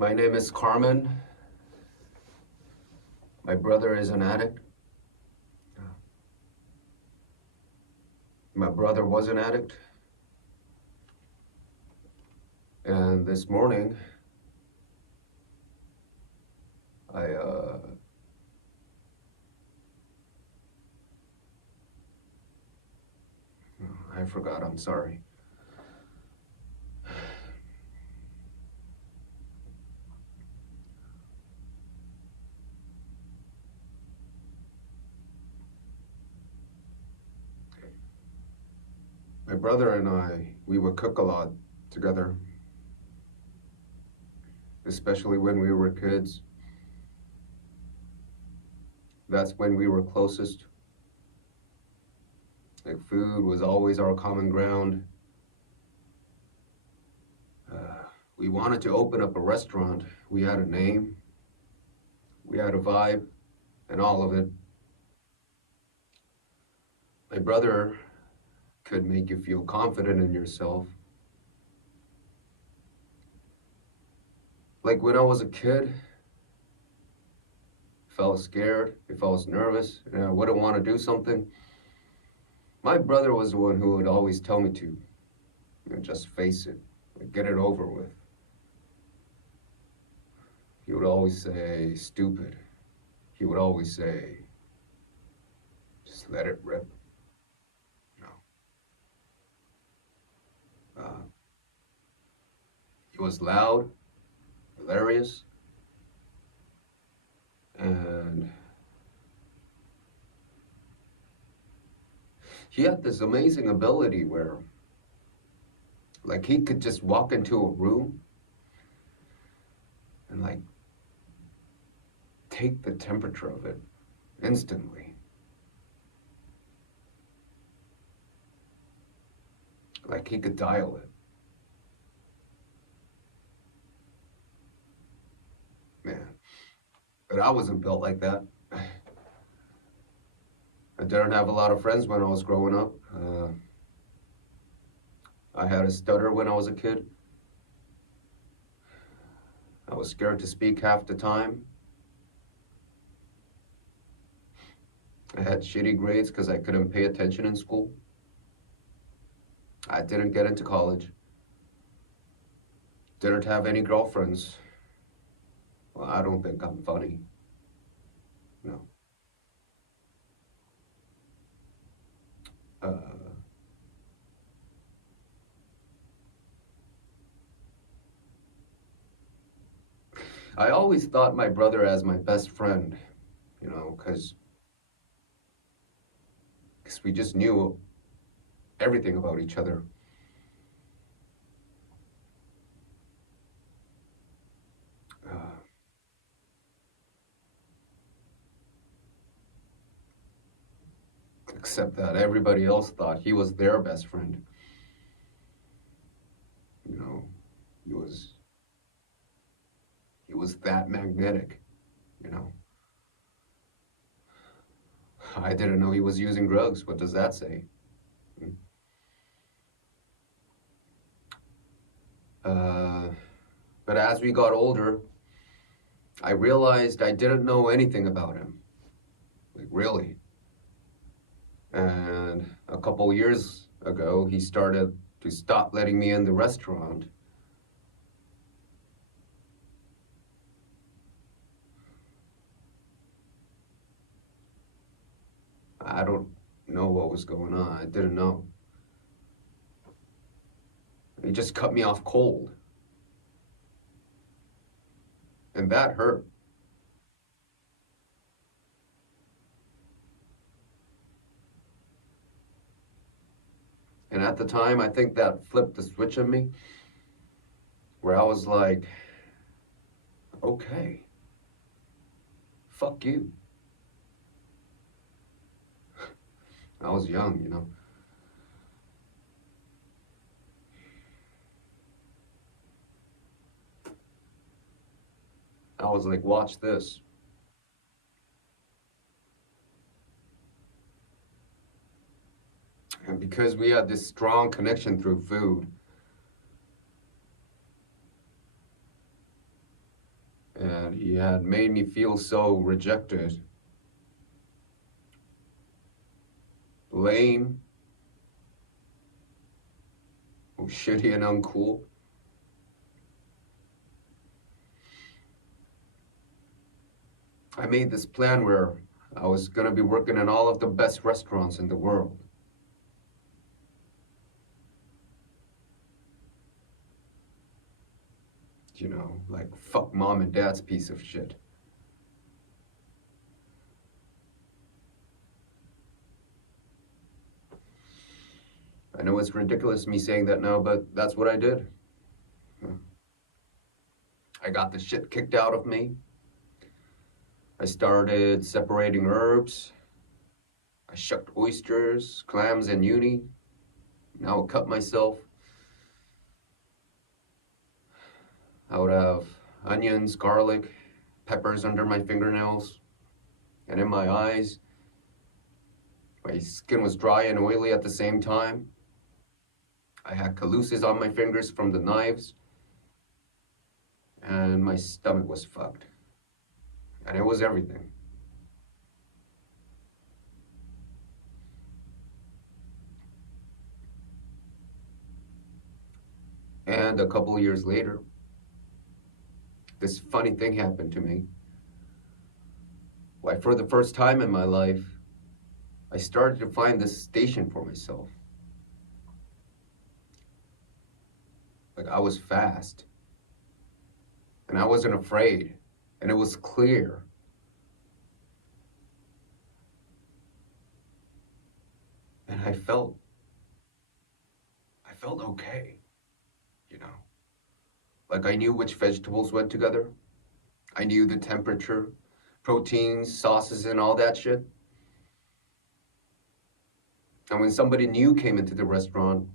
My name is Carmen. My brother is an addict. My brother was an addict. And this morning, I forgot, I'm sorry. My brother and I, we would cook a lot together, especially when we were kids. That's when we were closest. Like, food was always our common ground. We wanted to open up a restaurant. We had a name, we had a vibe, and all of it. My brother could make you feel confident in yourself. Like when I was a kid, if I was scared, if I was nervous, and I wouldn't want to do something, my brother was the one who would always tell me to, just face it, get it over with. He would always say, stupid. He would always say, just let it rip. He was loud, hilarious, and he had this amazing ability where, like, he could just walk into a room and, like, take the temperature of it instantly. Like, he could dial it. Man, but I wasn't built like that. I didn't have a lot of friends when I was growing up. I had a stutter when I was a kid. I was scared to speak half the time. I had shitty grades because I couldn't pay attention in school. I didn't get into college. Didn't have any girlfriends. Well, I don't think I'm funny. No. I always thought my brother as my best friend, because we just knew everything about each other. Except that everybody else thought he was their best friend. He was that magnetic, you know. I didn't know he was using drugs. What does that say? But as we got older, I realized I didn't know anything about him. Like, really. And a couple years ago, he started to stop letting me in the restaurant. I don't know what was going on. I didn't know. He just cut me off cold. And that hurt. And at the time, I think that flipped the switch in me, where I was like, okay, fuck you. I was young, you know. I was like, watch this. And because we had this strong connection through food, And he had made me feel so rejected, lame, shitty, and uncool. I made this plan where I was gonna be working in all of the best restaurants in the world. You know, like fuck mom and dad's piece of shit. I know it's ridiculous me saying that now, but that's what I did. I got the shit kicked out of me. I started separating herbs. I shucked oysters, clams, and uni. Now I cut myself. I would have onions, garlic, peppers under my fingernails, and in my eyes. My skin was dry and oily at the same time. I had calluses on my fingers from the knives, and my stomach was fucked. And it was everything. And a couple of years later, this funny thing happened to me. Why, for the first time in my life, I started to find this station for myself. Like I was fast, and I wasn't afraid, and it was clear. And I felt okay, you know. Like I knew which vegetables went together. I knew the temperature, proteins, sauces, and all that shit. And when somebody new came into the restaurant,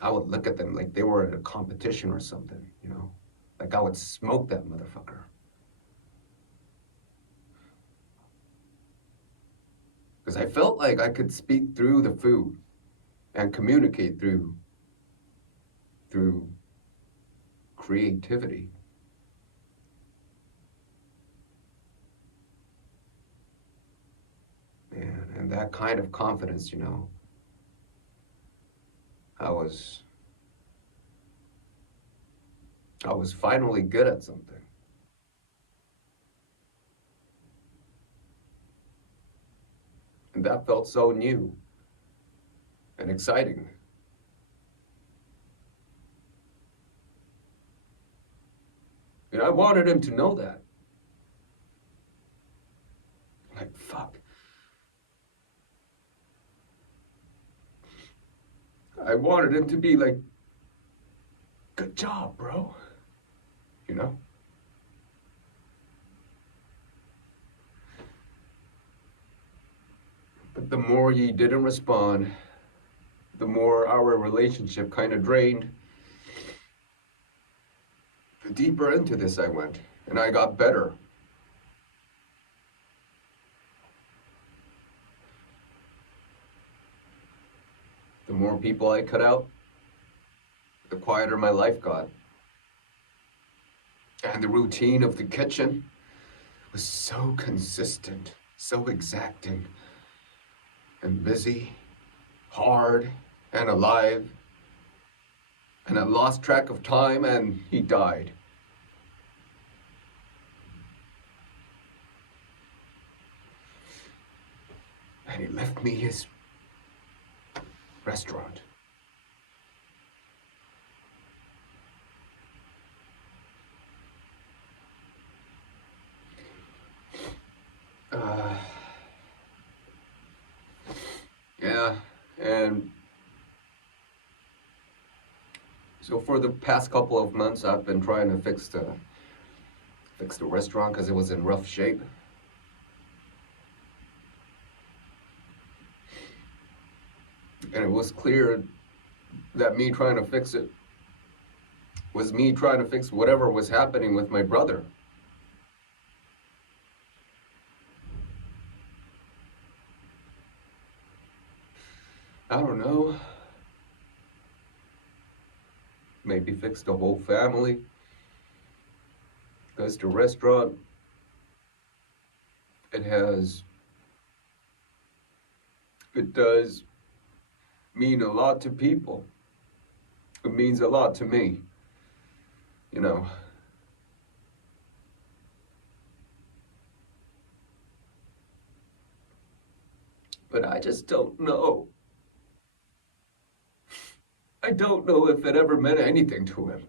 I would look at them like they were at a competition or something, you know? Like I would smoke that motherfucker. Because I felt like I could speak through the food and communicate through creativity. And that kind of confidence, you know, I was I was finally good at something. And that felt so new and exciting. And I wanted him to know that. Like, fuck. I wanted him to be like, good job, bro. You know? But the more he didn't respond, the more our relationship kind of drained. The deeper into this I went, and I got better. The more people I cut out, the quieter my life got. And the routine of the kitchen was so consistent, so exacting, and busy, hard, and alive. And I lost track of time, and he died. And he left me his restaurant. Yeah, and so for the past couple of months, I've been trying to fix the restaurant because it was in rough shape. And it was clear that me trying to fix it was me trying to fix whatever was happening with my brother. I don't know. Maybe fix the whole family. goes to a restaurant, it does mean a lot to people. It means a lot to me, you know. But I just don't know. I don't know if it ever meant anything to him.